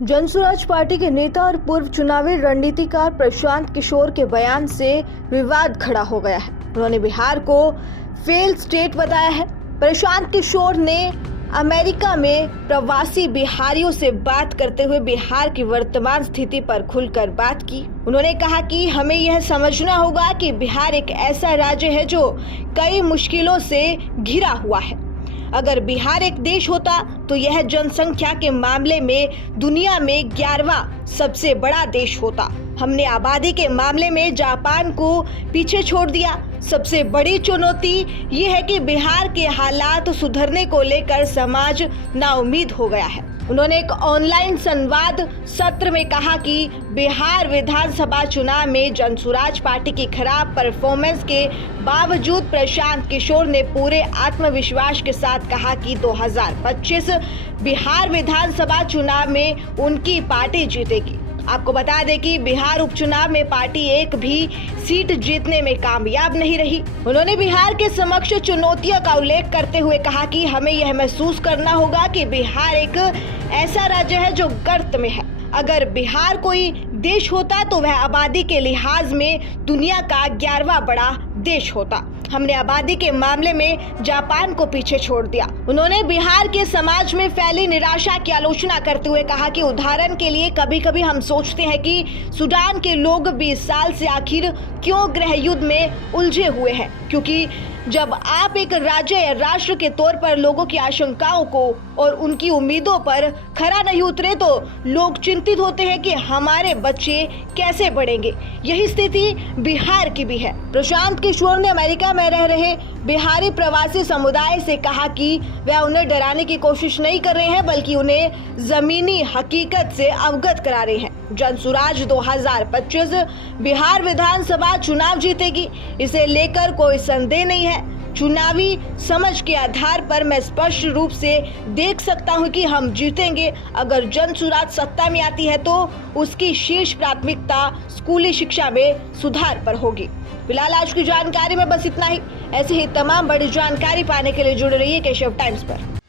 Jan Suraaj party के नेता और पूर्व चुनावी रणनीतिकार प्रशांत किशोर के बयान से विवाद खड़ा हो गया है। उन्होंने बिहार को फेल स्टेट बताया है। प्रशांत किशोर ने अमेरिका में प्रवासी बिहारियों से बात करते हुए बिहार की वर्तमान स्थिति पर खुलकर बात की। उन्होंने कहा कि हमें यह समझना होगा कि बिहार एक ऐसा राज्य है जो कई मुश्किलों से घिरा हुआ है। अगर बिहार एक देश होता तो यह जनसंख्या के मामले में दुनिया में 11वां सबसे बड़ा देश होता। हमने आबादी के मामले में जापान को पीछे छोड़ दिया। सबसे बड़ी चुनौती ये है कि बिहार के हालात सुधरने को लेकर समाज नाउम्मीद हो गया है। उन्होंने एक ऑनलाइन संवाद सत्र में कहा कि बिहार विधानसभा चुनाव में जनसुराज पार्टी की खराब परफॉर्मेंस के बावजूद प्रशांत किशोर ने पूरे आत्मविश्वास के साथ कहा कि 2025 बिहार विधानसभा चुनाव में उनकी पार्टी जीतेगी। आपको बता दें कि बिहार उपचुनाव में पार्टी एक भी सीट जीतने में कामयाब नहीं रही। उन्होंने बिहार के समक्ष चुनौतियों का उल्लेख करते हुए कहा कि हमें यह महसूस करना होगा कि बिहार एक ऐसा राज्य है जो गर्त में है। अगर बिहार कोई देश होता तो वह आबादी के लिहाज में दुनिया का 11वां बड़ा देश होता। हमने आबादी के मामले में जापान को पीछे छोड़ दिया। उन्होंने बिहार के समाज में फैली निराशा की आलोचना करते हुए कहा कि उदाहरण के लिए कभी कभी हम सोचते हैं कि सूडान के लोग 20 साल से आखिर क्यों गृह युद्ध में उलझे हुए हैं, क्योंकि जब आप एक राज्य या राष्ट्र के तौर पर लोगों की आशंकाओं को और उनकी उम्मीदों पर खरा नहीं उतरे तो लोग चिंतित होते हैं कि हमारे बच्चे कैसे बढ़ेंगे। यही स्थिति बिहार की भी है। प्रशांत किशोर ने अमेरिका में रह रहे बिहारी प्रवासी समुदाय से कहा कि वह उन्हें डराने की कोशिश नहीं कर रहे हैं, बल्कि उन्हें जमीनी हकीकत से अवगत करा रहे हैं। जनसुराज 2025 बिहार विधानसभा चुनाव जीतेगी, इसे लेकर कोई संदेह नहीं है। चुनावी समझ के आधार पर मैं स्पष्ट रूप से देख सकता हूं कि हम जीतेंगे। अगर जनसुराज सत्ता में आती है तो उसकी शीर्ष प्राथमिकता स्कूली शिक्षा में सुधार पर होगी। फिलहाल आज की जानकारी में बस इतना ही। ऐसे ही तमाम बड़ी जानकारी पाने के लिए जुड़े रहिए केशव टाइम्स पर।